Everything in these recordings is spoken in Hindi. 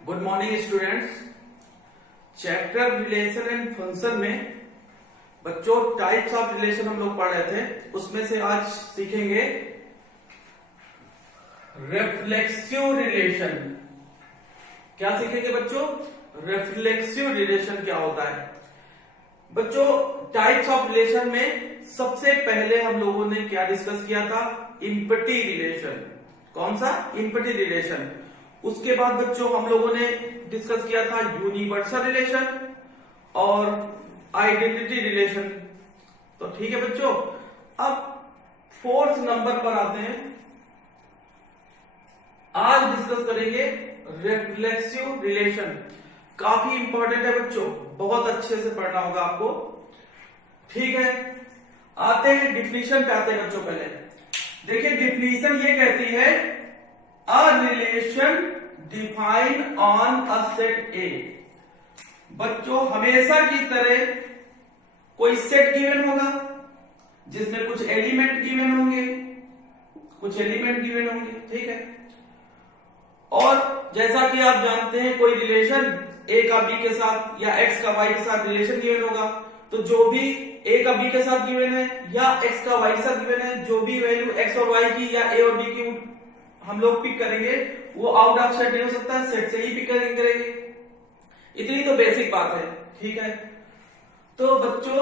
Good morning students. Chapter relation and function में बच्चों टाइप्स ऑफ रिलेशन हम लोग पढ़ रहे थे, उसमें से आज सीखेंगे रिफ्लेक्सिव रिलेशन। क्या सीखेंगे बच्चों? रिफ्लेक्सिव रिलेशन क्या होता है? बच्चों टाइप्स ऑफ रिलेशन में सबसे पहले हम लोगों ने क्या डिस्कस किया था? Empty relation. कौन सा? Empty relation. उसके बाद बच्चों हम लोगों ने डिस्कस किया था यूनिवर्सल रिलेशन और आइडेंटिटी रिलेशन। तो ठीक है बच्चों, अब फोर्थ नंबर पर आते हैं। आज डिस्कस करेंगे रिफ्लेक्सिव रिलेशन। काफी इंपॉर्टेंट है बच्चों, बहुत अच्छे से पढ़ना होगा आपको। ठीक है, आते हैं डिफिनीशन पे। आते हैं बच्चों, पहले देखिए डिफिनीशन ये कहती है अ relation defined on a set ए। बच्चों हमेशा की तरह कोई सेट गिवन होगा जिसमें कुछ एलिमेंट गिवन होंगे, ठीक है। और जैसा कि आप जानते हैं कोई रिलेशन ए का बी के साथ या एक्स का वाई के साथ रिलेशन गिवन होगा, तो जो भी ए का बी के साथ गिवन है या एक्स का वाई के साथ गिवन है, जो भी वैल्यू एक्स और वाई की या ए और बी की हम लोग पिक करेंगे वो आउट ऑफ सेट नहीं हो सकता है, सेट से ही पिक करेंगे। इतनी तो बेसिक बात है, ठीक है। तो बच्चों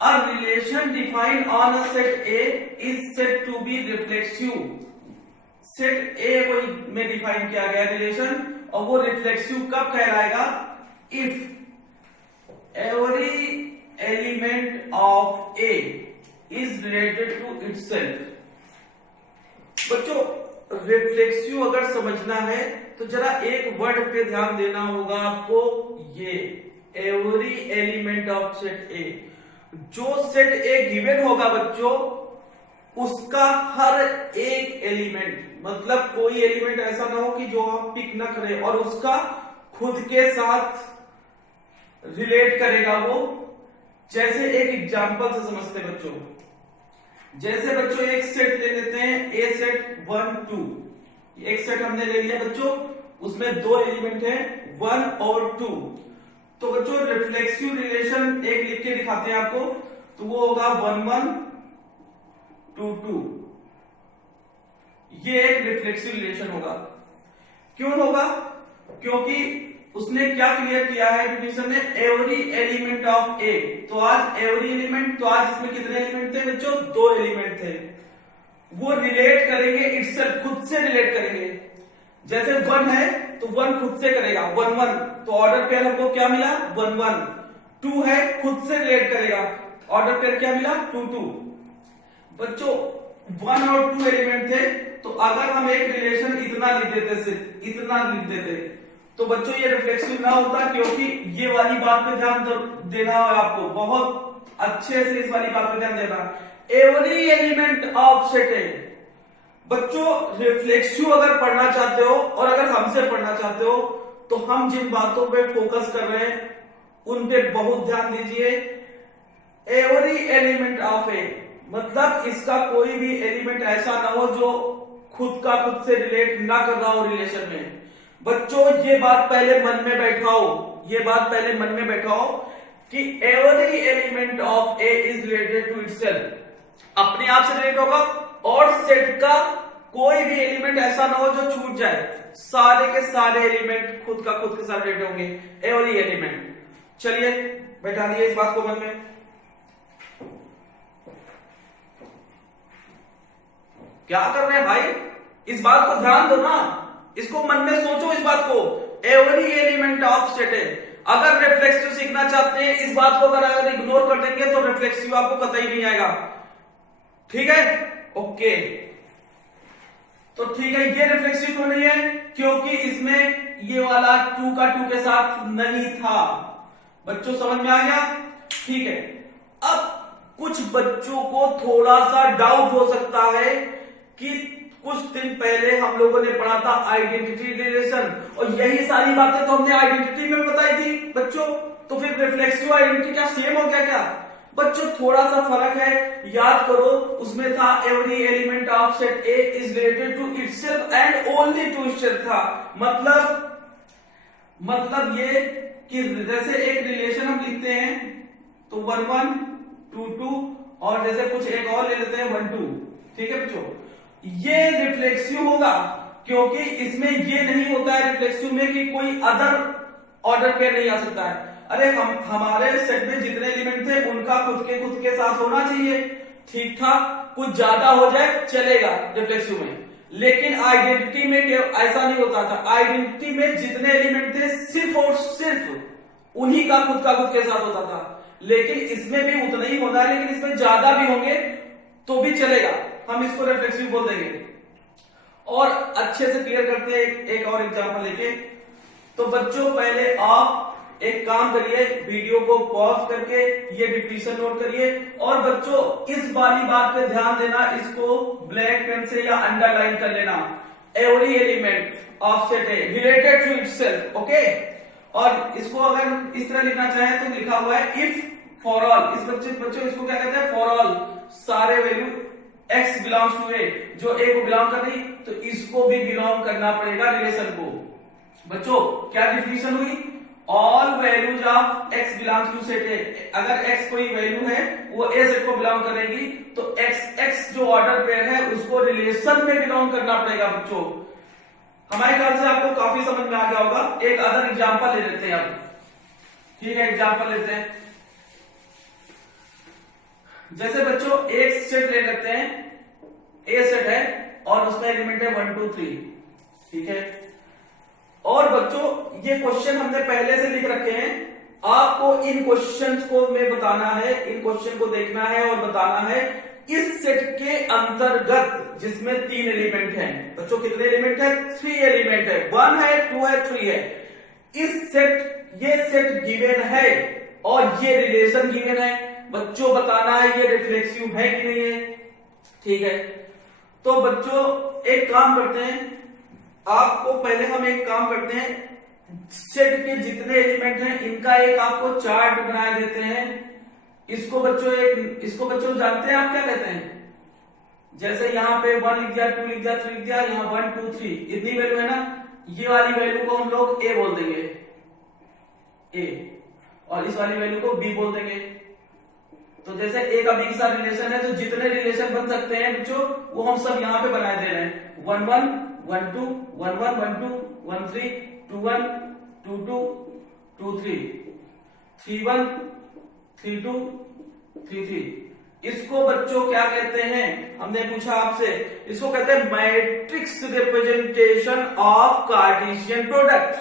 a relation defined on a set A is said to be reflexive. Set A को में डिफाइन किया गया रिलेशन, और वो रिफ्लेक्सिव कब कहलाएगा? If every element of A is related to itself. बच्चों रिफ्लेक्सिव अगर समझना है तो जरा एक वर्ड पे ध्यान देना होगा आपको, ये एवरी एलिमेंट ऑफ सेट ए। जो सेट ए गिवन होगा बच्चों, उसका हर एक एलिमेंट, मतलब कोई एलिमेंट ऐसा ना हो कि जो आप पिक ना करें और उसका खुद के साथ रिलेट करेगा वो। जैसे एक एग्जांपल से समझते हैं बच्चों, जैसे बच्चों एक सेट ले लेते हैं, ए सेट 1 2। एक सेट हमने ले लिया बच्चों, उसमें दो एलिमेंट हैं 1 और 2। तो बच्चों रिफ्लेक्सिव रिलेशन एक लिख के दिखाते हैं आपको, तो वो होगा 1 1 2 2। ये एक रिफ्लेक्सिव रिलेशन होगा। क्यों होगा? क्योंकि उसने क्या क्लियर किया है डिफिनीशन में? एवरी एलिमेंट ऑफ ए। तो आज एवरी एलिमेंट, तो आज इसमें कितने एलिमेंट थे बच्चों? दो एलिमेंट थे। वो रिलेट करेंगे इटसेल्फ, खुद से रिलेट करेंगे। जैसे 1 है तो 1 खुद से करेगा 1 1, तो ऑर्डर पेयर हमको क्या मिला? 1 1। 2 है, खुद से रिलेट करेगा, ऑर्डर पेयर क्या मिला? 2 2। बच्चों 1 और 2 एलिमेंट थे, तो अगर हम एक रिलेशन इतना लिख देते, सिर्फ इतना लिख देते, तो बच्चों ये रिफ्लेक्सिव ना होता। क्योंकि ये वाली बात पे ध्यान देना है आपको, बहुत अच्छे से इस वाली बात पे ध्यान देना। एवरी एलिमेंट ऑफ सेट ए। बच्चों रिफ्लेक्सिव अगर पढ़ना चाहते हो और अगर हमसे पढ़ना चाहते हो, तो हम जिन बातों पे फोकस कर रहे हैं उन पे बहुत ध्यान दीजिए। एवरी एलिमेंट ऑफ ए मतलब इसका कोई भी एलिमेंट ऐसा ना हो जो खुद से रिलेट ना कर रहा हो रिलेशन में। बच्चों ये बात पहले मन में बैठाओ, ये बात पहले मन में बैठाओ कि every element of A is related to itself. अपने आप से रिलेट होगा, और सेट का कोई भी एलिमेंट ऐसा ना हो जो छूट जाए। सारे के सारे एलिमेंट खुद के साथ रिलेट होंगे, एवरी एलिमेंट। चलिए बैठा दिए इस बात को मन में। क्या कर रहे हैं भाई? इस बात को ध्यान दो ना, इसको मन में सोचो, इस बात को। Every element of set A. अगर रिफ्लेक्सिव सीखना चाहते हैं, इस बात को अगर इग्नोर कर देंगे तो रिफ्लेक्सिव आपको कतई नहीं आएगा। ठीक है, ओके। तो ठीक है, ये रिफ्लेक्सिव क्यों नहीं है? क्योंकि इसमें ये वाला 2 का 2 के साथ नहीं था। बच्चों समझ में आ गया? ठीक है। अब कुछ बच्चों को थोड़ा सा डाउट हो सकता है कि कुछ दिन पहले हम लोगों ने पढ़ा था आइडेंटिटी रिलेशन, और यही सारी बातें तो हमने आइडेंटिटी में बताई थी बच्चों। तो फिर रिफ्लेक्सिव आइडेंटिटी क्या सेम हो गया क्या? बच्चों थोड़ा सा फर्क है, याद करो, उसमें था every element of set A is related to itself and only to itself था। मतलब ये कि जैसे एक रिलेशन हम लिखते हैं तो 1 1 2 2 और जैसे कुछ एक और ले लेते हैं 1 2, ठीक है बच्चों, ये रिफ्लेक्सिव होगा क्योंकि इसमें ये नहीं होता है रिफ्लेक्सिव में कि कोई अदर ऑर्डर पेयर नहीं आ सकता है। अरे हमारे सेट में जितने एलिमेंट थे उनका खुद के साथ होना चाहिए, ठीक ठाक, कुछ ज्यादा हो जाए चलेगा रिफ्लेक्सिव में, लेकिन आइडेंटिटी में ऐसा नहीं होता था। आइडेंटिटी में जितने एलिमेंट थे सिर्फ और सिर्फ उन्हीं का खुद के साथ होता था, लेकिन इसमें भी उतना ही होना है, लेकिन इसमें ज्यादा भी होंगे तो भी चलेगा, हम इसको रिफ्लेक्सिव बोल देंगे। और अच्छे से क्लियर करते हैं एक और एग्जांपल लेके। तो बच्चों पहले आप एक काम करिए, वीडियो को पॉज करके ये डिफिनेशन नोट करिए, और बच्चों इस वाली बात पे ध्यान देना, इसको ब्लैक पेन से या अंडरलाइन कर लेना। Every element of set A related to itself, okay. और इसको अगर इस तरह लिखना चाहें तो लिखा हुआ है इफ फॉर ऑल, इस बच्चों इसको क्या कहते हैं, फॉर ऑल, सारे वैल्यू x बिलोंग्स टू ए, जो ए को बिलोंग कर रही तो इसको भी बिलोंग करना पड़ेगा रिलेशन को। बच्चों क्या डिफिनेशन हुई, all values of x belongs to set A, अगर x कोई वैल्यू है वो a सेट को बिलोंग करेगी तो x जो ऑर्डर पेयर है उसको रिलेशन में बिलोंग करना पड़ेगा। बच्चों हमारे ख्याल से आपको काफी समझ में आ गया होगा। एक अदर एग्जांपल ले लेते हैं अब, ठीक है, एग्जांपल लेते हैं। जैसे बच्चों एक सेट ले लेते हैं, ए सेट है और उसमें एलिमेंट है 1 2 3, ठीक है। और बच्चों ये क्वेश्चन हमने पहले से लिख रखे हैं, आपको इन क्वेश्चंस को में बताना है, इन क्वेश्चन को देखना है और बताना है इस सेट के अंतर्गत जिसमें 3 एलिमेंट हैं। बच्चों कितने एलिमेंट है, 3 एलिमेंट है, 1 है 2 है 3 है। ये सेट गिवन है और ये रिलेशन गिवन है। बच्चों बताना है ये रिफ्लेक्सिव है कि नहीं है, ठीक है। तो बच्चों एक काम करते हैं, आपको पहले हम एक काम करते हैं, सेट के जितने एलिमेंट हैं इनका एक आपको चार्ट बना देते हैं। इसको बच्चों जानते हैं आप क्या कहते हैं, जैसे यहाँ पे 1 लिख दिया, 2 लिख दिया, 3 लिख दिया, यहाँ 1 2 3 इतनी वैल्यू है ना, ये वाली वैल्यू को हम लोग ए बोल देंगे, ए, और इस वाली वैल्यू को बी बोल देंगे। तो जैसे ए का बी के साथ रिलेशन है तो जितने रिलेशन बन सकते हैं बच्चों वो हम सब यहाँ पे बनाए दे रहे हैं, 1 1 1 2 1 1 1 2 1 3 2 1 2 2 2 3 3 1 3 2 3 3। इसको बच्चों क्या कहते हैं, हमने पूछा आपसे, इसको कहते हैं matrix representation of Cartesian product.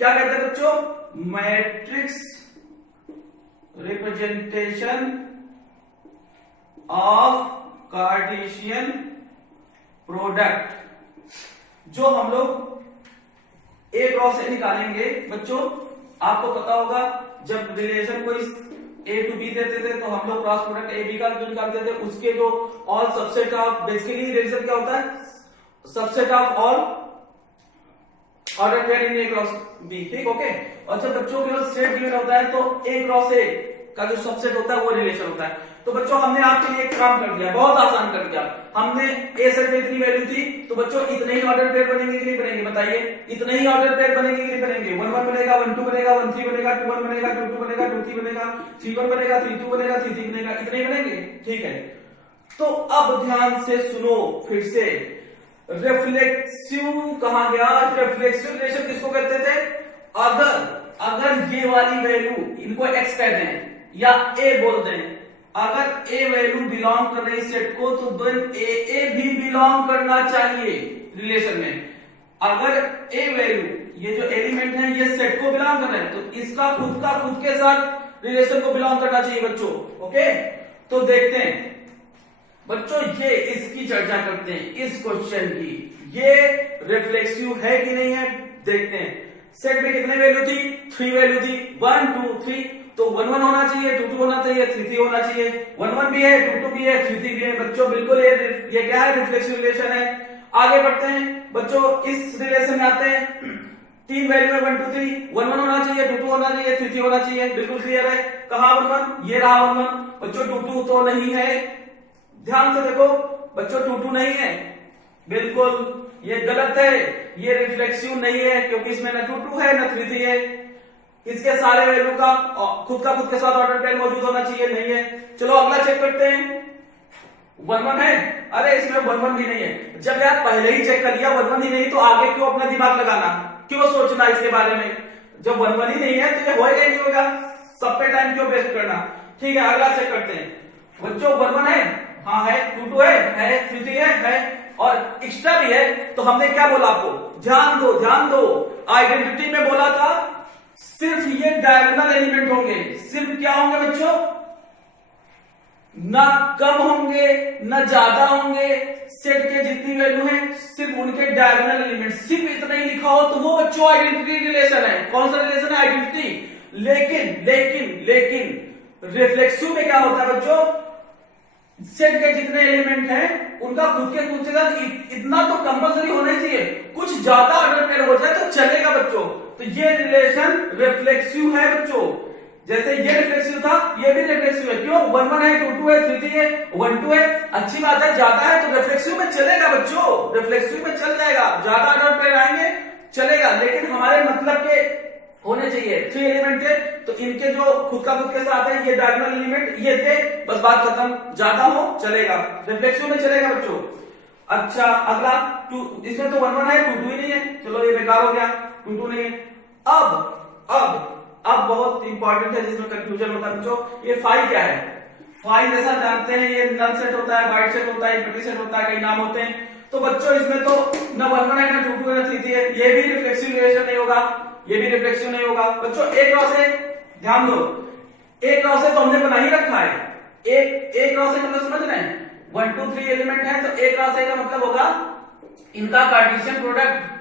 क्या कहते हैं बच्चों, matrix representation of Cartesian product. जो हम लोग ए क्रॉस ए निकालेंगे बच्चों, आपको पता होगा जब रिलेशन को इस ए टू बी देते थे तो हम लोग क्रॉस प्रोडक्ट ए बी का जो निकालते थे उसके जो all subset of, basically relation क्या होता है, subset of all order pair in A cross B, ठीक, ओके। और जब बच्चों के पास सेट गिवन होता है तो ए क्रॉस ए का जो सबसेट होता है वो रिलेशन होता है। तो बच्चों हमने आपके लिए एक काम कर दिया, बहुत आसान कर दिया। हमने ए सेट में इतनी वैल्यू थी तो बच्चों इतने ही ऑर्डर पेयर बनेंगे कि नहीं बनेंगे, बताइए, इतने ही ऑर्डर पेयर बनेंगे कि नहीं बनेंगे। 1 1 बनेगा, 1 2 बनेगा, 1 3 बनेगा, 2 1 बनेगा, 2 2 बनेगा, 2 3 बनेगा, 3 1 बनेगा, 3 2 बनेगा, 3 3 बनेगा, इतने ही बनेंगे, ठीक है। तो अब ध्यान से सुनो फिर से, रिफ्लेक्सिव कहा गया, रिफ्लेक्सिव रिलेशन किसको कहते थे, अगर ये वाली वैल्यू इनको x कह दें या a बोल दें, अगर a वैल्यू बिलोंग कर रही सेट को तो देन a भी बिलोंग करना चाहिए रिलेशन में। अगर a वैल्यू, ये जो एलिमेंट है ये सेट को बिलोंग कर रहे हैं तो इसका खुद के साथ रिलेशन को बिलोंग करना चाहिए बच्चों, ओके। तो देखते हैं बच्चों, ये इसकी चर्चा करते हैं इस क्वेश्चन की, ये रिफ्लेक्सिव है कि नहीं है देखते हैं। सेट में कितने वैल्यू थी, 3 वैल्यू थी, 1 2 3, तो 1 1 होना चाहिए, 2 2 होना चाहिए, 3 3 होना चाहिए, 1 1 भी है, 2 2 भी है, 3 3 भी है। बच्चों बिल्कुल ये क्या है, रिफ्लेक्सिव रिलेशन है। आगे बढ़ते हैं बच्चों, इस रिलेशन में आते हैं। तीन वैल्यू है 1 2 3, 1 1 होना चाहिए, 2 2 होना चाहिए, 3 3 होना चाहिए, बिल्कुल क्लियर है। कहां 1 1, ये रहा 1 1। बच्चों 2 2 तो नहीं है, ध्यान से देखो बच्चों 2 2 नहीं है, बिल्कुल ये गलत है, ये रिफ्लेक्सिव नहीं है क्योंकि इसमें न 2 2 है न 3 3 है। इसके सारे वैल्यू का खुद के साथ ऑर्डर पेयर मौजूद होना चाहिए, नहीं है। चलो अगला चेक करते हैं, 1 1 है, अरे इसमें 1 1 भी नहीं है। जब यार पहले ही चेक कर लिया 1 1 ही नहीं तो आगे क्यों अपना दिमाग लगाना, क्यों सोचना इसके बारे में। जब 1 1 ही नहीं है तो ये होएगा ही नहीं होगा, सब पे टाइम क्यों वेस्ट करना। ठीक है अगला चेक करते हैं बच्चों, 1 1 है, हाँ है, 2 2 है, 3 3 है और एक्स्ट्रा भी है। तो हमने क्या बोला आपको, ध्यान दो, आइडेंटिटी में बोला था सिर्फ ये डायगोनल एलिमेंट होंगे, सिर्फ क्या होंगे बच्चों, ना कम होंगे ना ज्यादा होंगे, सेट के जितनी वैल्यू है सिर्फ उनके डायगोनल एलिमेंट, सिर्फ इतना ही लिखा हो तो वो बच्चों आइडेंटिटी रिलेशन है। कौन सा रिलेशन है, आइडेंटिटी। लेकिन रिफ्लेक्सिव में क्या होता है बच्चों, सेट के जितने एलिमेंट हैं उनका खुद के साथ इतना तो कंपल्सरी होना ही चाहिए, कुछ ज्यादा ऑर्डर पेयर हो जाए तो चलेगा बच्चों। तो ये रिलेशन रिफ्लेक्सिव है बच्चों, जैसे ये रिफ्लेक्सिव था ये भी रिफ्लेक्सिव है। क्यों, 1 1 है, 2 2 है, 3 3 है, 1 2 है, अच्छी बात है, ज्यादा है तो रिफ्लेक्सिव में चलेगा बच्चों, रिफ्लेक्सिव में चल जाएगा, ज्यादा ऑर्डर पेयर आएंगे चलेगा, लेकिन हमारे मतलब के होने चाहिए। 3 एलिमेंट थे तो इनके जो खुद के साथ है ये डायगोनल एलिमेंट ये थे, बस बात खत्म, ज्यादा हो चलेगा, रिफ्लेक्सिव में चलेगा बच्चों। अच्छा अगला इसमें तो 1 1 है, 2 2 ही नहीं है, चलो ये बेकार हो गया, 2 2 नहीं है। अब बहुत इंपॉर्टेंट है जिसमें कंफ्यूजन होता है बच्चों, ये फाई क्या है। फाई जैसा जानते हैं ये नल सेट होता है, वाइड सेट होता है, इक्विटी सेट होता है, कई नाम होते हैं। तो बच्चों इसमें तो न 1 1 है, न 2 2 है, न 3 3 है, ये भी रिफ्लेक्सिव रिलेशन नहीं होगा, ये भी रिफ्लेक्सिव नहीं होगा बच्चों। एक क्रॉस है, ध्यान दो, एक क्रॉस है तो हमने बना ही रखा है, एक क्रॉस है मतलब समझ रहे हैं, 1 2 3 एलिमेंट है तो एक क्रॉस है का मतलब होगा इनका कार्टेशियन प्रोडक्ट।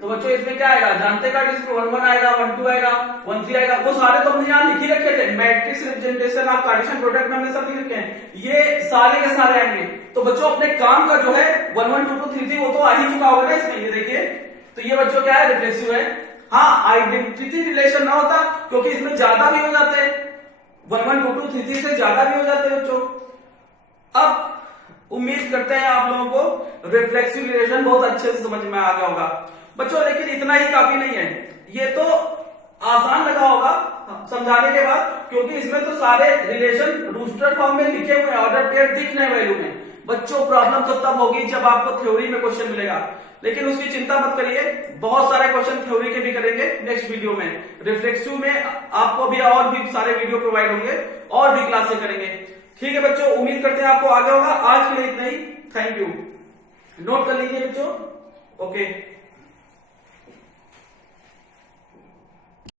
तो बच्चों इसमें क्या आएगा, जानते कार्टेशियन 1 1 आएगा, 1 2 आएगा, 1 3 आएगा, वो सारे तो हमने यहाँ लिख ही रखे थे, matrix representation of Cartesian product में हमने सब लिख रखे हैं, ये सारे के सारे आएंगे। तो बच्चों अपने काम का जो है 1 1 2 2 3 3 वो तो आ ही चुका होगा ना इसमें, ये देखिए। तो ये बच्चों क्या है, रिफ्लेक्सिव है। हाँ आइडेंटिटी रिलेशन ना होता क्योंकि इसमें ज्यादा भी हो जाते हैं, 1 1 2 2 3 3 से ज्यादा भी हो जाते हैं बच्चों। अब उम्मीद करते हैं आप लोगों को रिफ्लेक्सिव रिलेशन बहुत अच्छे से समझ में आ गया होगा बच्चों, लेकिन इतना ही काफी नहीं है, ये तो आसान लगा होगा समझाने के बाद, क्योंकि इसमें तो सारे रिलेशन रूस्टर फॉर्म में लिखे हुए हैं, ऑर्डर पेयर दिख रहे वैल्यू में। बच्चों प्रॉब्लम तो तब होगी जब आपको थ्योरी में क्वेश्चन मिलेगा, लेकिन उसकी चिंता मत करिए, बहुत सारे क्वेश्चन थ्योरी के भी करेंगे नेक्स्ट वीडियो में। रिफ्लेक्सिव में आपको भी और भी सारे वीडियो प्रोवाइड होंगे और भी क्लासें करेंगे। ठीक है बच्चों, उम्मीद करते हैं आपको आगे होगा। आज के लिए इतना ही, थैंक यू। नोट कर लीजिए बच्चों, ओके।